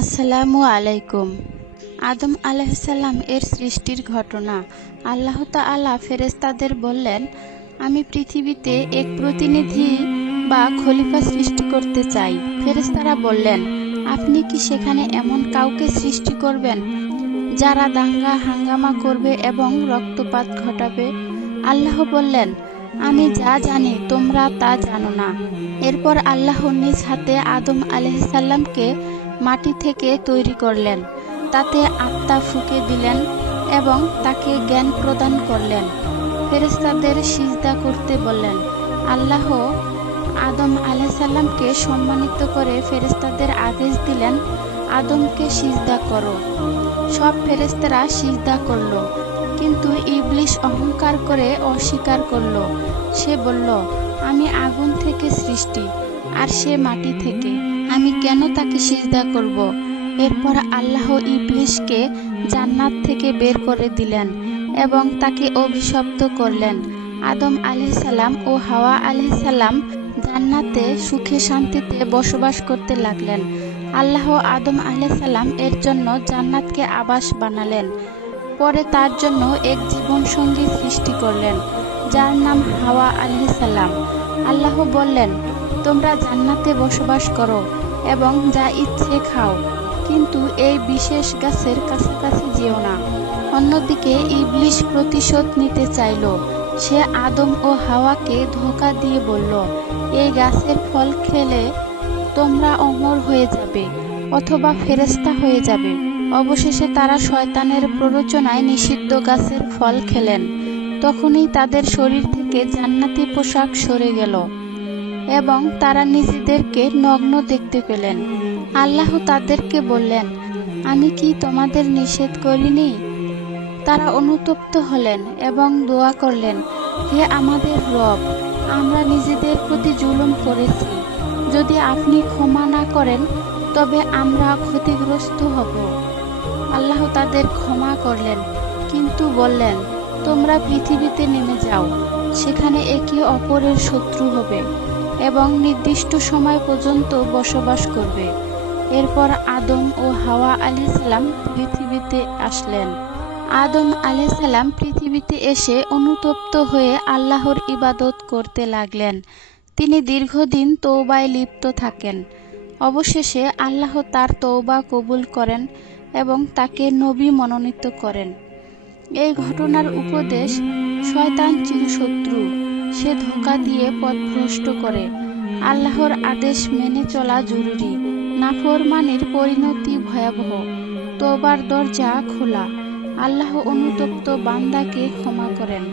আসসালামু আলাইকুম। আদম আলাইহিসসালাম এর সৃষ্টির ঘটনা। আল্লাহ তাআলা ফেরেশতাদের বললেন, আমি পৃথিবীতে এক প্রতিনিধি বা খলিফা সৃষ্টি করতে চাই। ফেরেশতারা বললেন, আপনি কি সেখানে এমন কাউকে সৃষ্টি করবেন যারা দাঙ্গা হাঙ্গামা করবে এবং রক্তপাত ঘটাবে? আল্লাহ বললেন, আমি যা জানি তোমরা তা জানো না। এরপর আল্লাহ নিজ হাতে আদম আলাইহিসসালামকে মাটি থেকে তৈরি করলেন, তাতে আত্মা ফুঁকে দিলেন এবং তাকে জ্ঞান প্রদান করলেন। ফেরেশতাদের সিজদা করতে বললেন। আল্লাহ আদম আলাইহিসসালামকে সম্মানিত করে ফেরেশতাদের আদেশ দিলেন, আদমকে সিজদা করো। সব ফেরেশতারা সিজদা করল, কিন্তু ইবলিস অহংকার করে অস্বীকার করল। সে বলল, আমি আগুন থেকে সৃষ্টি, আর সে মাটি থেকে, আমি কেন তাকে সিজদা করব? এরপর আল্লাহ ইবলিসকে জান্নাত থেকে বের করে দিলেন এবং তাকে অভিশপ্ত করলেন। আদম আলাইহিসসালাম ও হাওয়া আলাইহিসসালাম জান্নাতে সুখে শান্তিতে বসবাস করতে লাগলেন। আল্লাহ আদম আলাইহিসসালাম এর জন্য জান্নাতকে আবাস বানালেন। পরে তার জন্য এক জীবনসঙ্গী সৃষ্টি করলেন, যার নাম হাওয়া আলাইহিসসালাম। আল্লাহ বললেন, তোমরা জান্নাতে বসবাস করো এবং যা ইচ্ছে খাও, কিন্তু এই বিশেষ গাছের কাছাকাছি যেও না। অন্যদিকে ইবলিস প্রতিশোধ নিতে চাইল। সে আদম ও হাওয়াকে ধোঁকা দিয়ে বলল, এই গাছের ফল খেলে তোমরা অমর হয়ে যাবে অথবা ফেরেশতা হয়ে যাবে। অবশেষে তারা শয়তানের প্ররোচনায় নিষিদ্ধ গাছের ফল খেলেন। তখনই তাদের শরীর থেকে জান্নাতি পোশাক সরে গেল এবং তারা নিজেদেরকে নগ্ন দেখতে পেলেন। আল্লাহ তাদেরকে বললেন, আমি কি তোমাদের নিষেধ করিনি? তারা অনুতপ্ত হলেন এবং দোয়া করলেন, হে আমাদের রব, আমরা নিজেদের প্রতি জুলুম করেছি। যদি আপনি ক্ষমা না করেন তবে আমরা ক্ষতিগ্রস্ত হব। আল্লাহ তাদের ক্ষমা করলেন, কিন্তু বললেন, তোমরা পৃথিবীতে নেমে যাও, সেখানে একে অপরের শত্রু হবে এবং নির্দিষ্ট সময় পর্যন্ত বসবাস করবে। এরপর আদম ও হাওয়া আলাইহিসসালাম পৃথিবীতে আসলেন। আদম আলাইহিসসালাম পৃথিবীতে এসে অনুতপ্ত হয়ে আল্লাহর ইবাদত করতে লাগলেন। তিনি দীর্ঘদিন তওবায় লিপ্ত থাকেন। অবশেষে আল্লাহ তার তওবা কবুল করেন এবং তাকে নবী মনোনীত করেন। এই ঘটনার উপদেশ, শয়তান চিরশত্রু। সে ধোঁকা দিয়ে পথভ্রষ্ট করে। আল্লাহর আদেশ মেনে চলা জরুরি। নাফরমানির পরিণতি ভয়াবহ। তওবার দরজা খোলা। আল্লাহ অনুতপ্ত বান্দাকে ক্ষমা করেন।